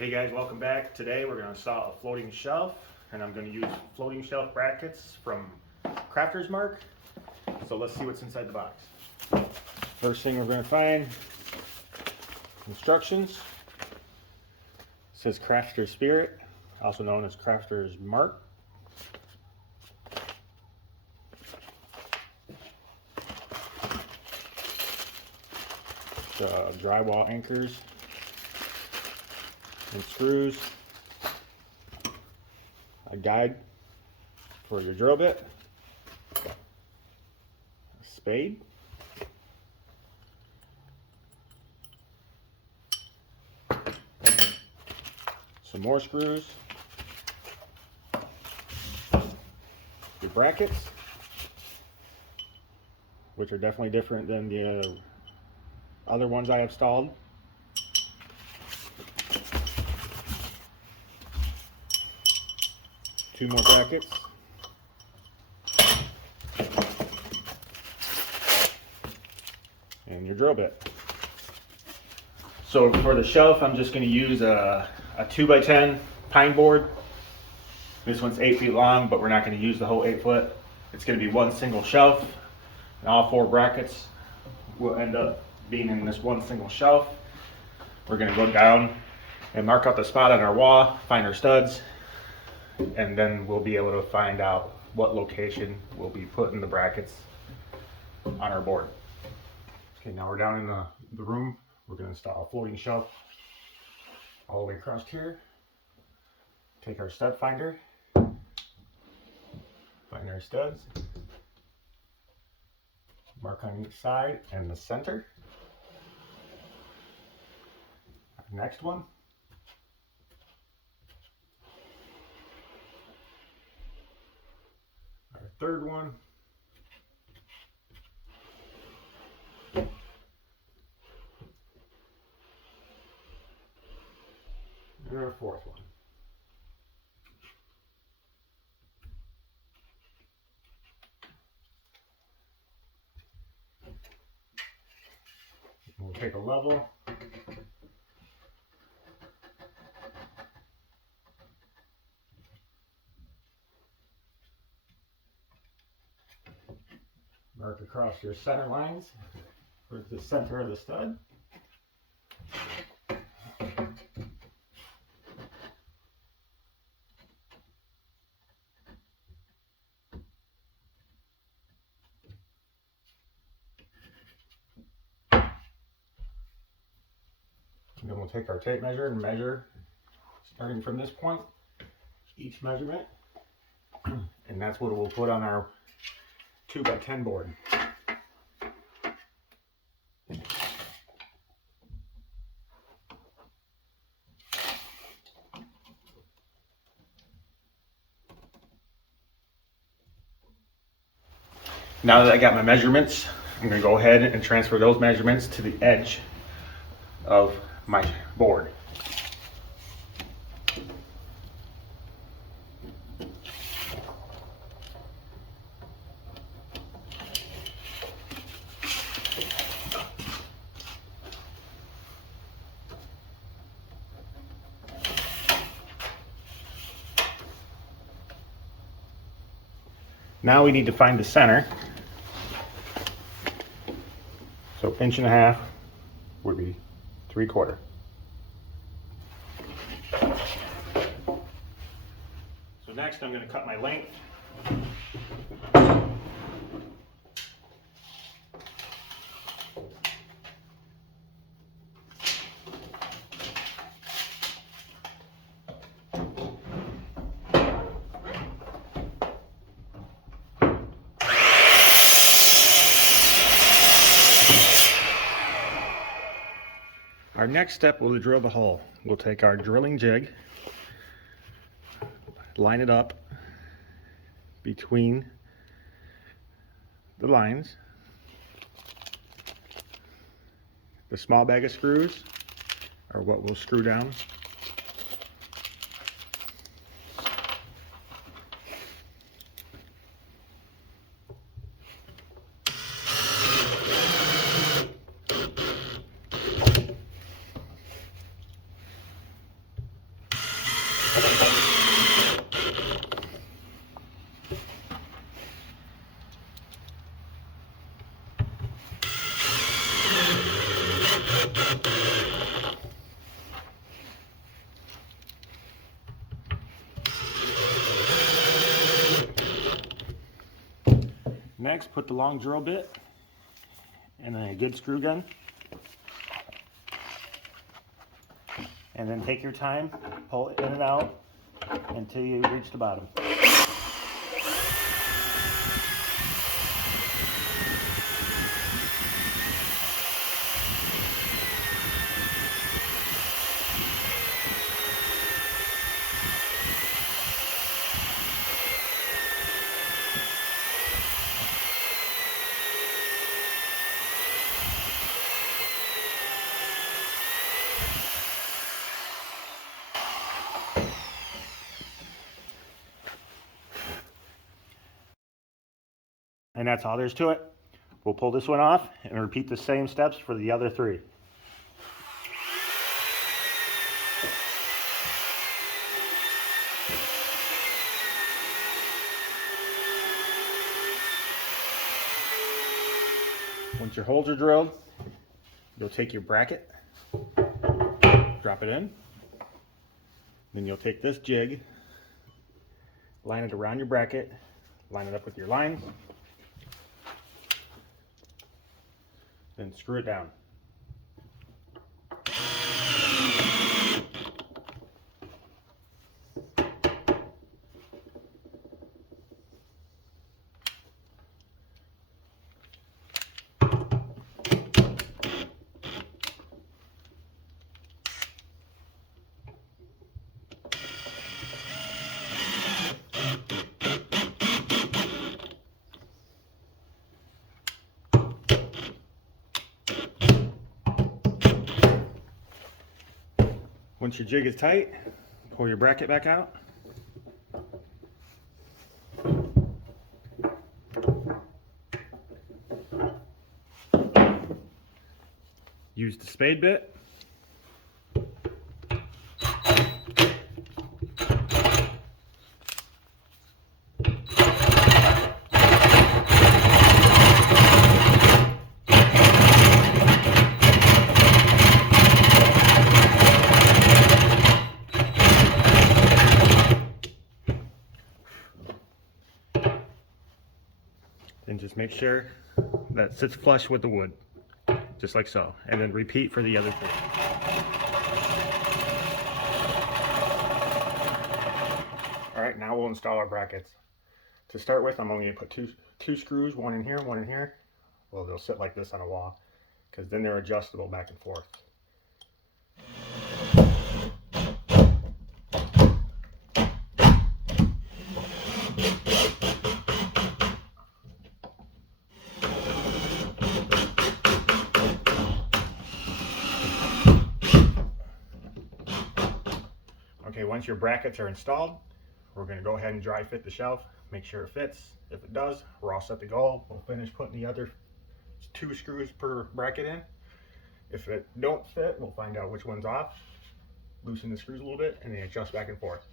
Hey guys, welcome back. Today we're going to install a floating shelf, and I'm going to use floating shelf brackets from Crafter's Mark. So let's see what's inside the box. First thing we're going to find, instructions. It says crafterspirit, also known as Crafter's Mark. Drywall anchors and screws, a guide for your drill bit, a spade, some more screws, your brackets, which are definitely different than the other ones I have installed. Two more brackets. And your drill bit. So for the shelf, I'm just going to use a 2x10 pine board. This one's 8 feet long, but we're not going to use the whole 8 foot. It's going to be one single shelf, and all 4 brackets will end up being in this one single shelf. We're going to go down and mark out the spot on our wall, find our studs, and then we'll be able to find out what location we'll be putting the brackets on our board. Okay, now we're down in the room. We're going to install a floating shelf all the way across here. Take our stud finder, find our studs, mark on each side and the center. Next one. Our third one. And our fourth one. We'll take a level. Mark across your center lines for the center of the stud. And then we'll take our tape measure and measure, starting from this point, each measurement. And that's what we'll put on our 2x10 board. Now that I got my measurements, I'm going to go ahead and transfer those measurements to the edge of my board. Now we need to find the center. So 1.5 inches would be 3/4. So next I'm going to cut my length. Our next step will be to drill the hole. We'll take our drilling jig, line it up between the lines. The small bag of screws are what we'll screw down. Next, put the long drill bit in a good screw gun. And then take your time, pull it in and out until you reach the bottom. And that's all there's to it. We'll pull this one off and repeat the same steps for the other three. Once your holes are drilled, you'll take your bracket, drop it in, then you'll take this jig, line it around your bracket, line it up with your lines, then screw it down. Once your jig is tight, pull your bracket back out. Use the spade bit. And just make sure that sits flush with the wood, just like so. And then repeat for the other three. All right, now we'll install our brackets. To start with, I'm only gonna put two screws, one in here, one in here. Well, they'll sit like this on a wall, because then they're adjustable back and forth. Okay, once your brackets are installed, we're going to go ahead and dry fit the shelf, make sure it fits. If it does, we're all set to go. We'll finish putting the other 2 screws per bracket in. If it don't fit, we'll find out which one's off, loosen the screws a little bit, and then adjust back and forth.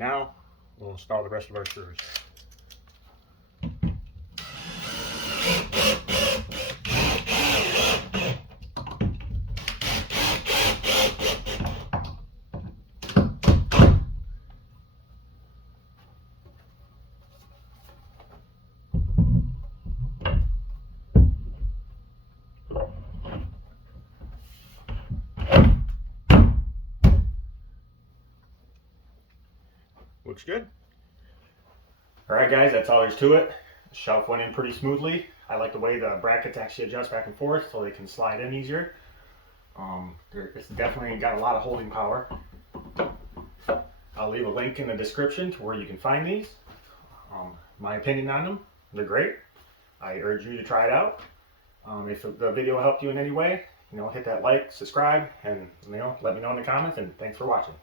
And now we'll install the rest of our screws. Looks good. Alright guys, that's all there's to it. The shelf went in pretty smoothly. I like the way the brackets actually adjust back and forth so they can slide in easier. It's definitely got a lot of holding power. I'll leave a link in the description to where you can find these. My opinion on them, they're great. I urge you to try it out. If the video helped you in any way, hit that like, subscribe, and let me know in the comments, and thanks for watching.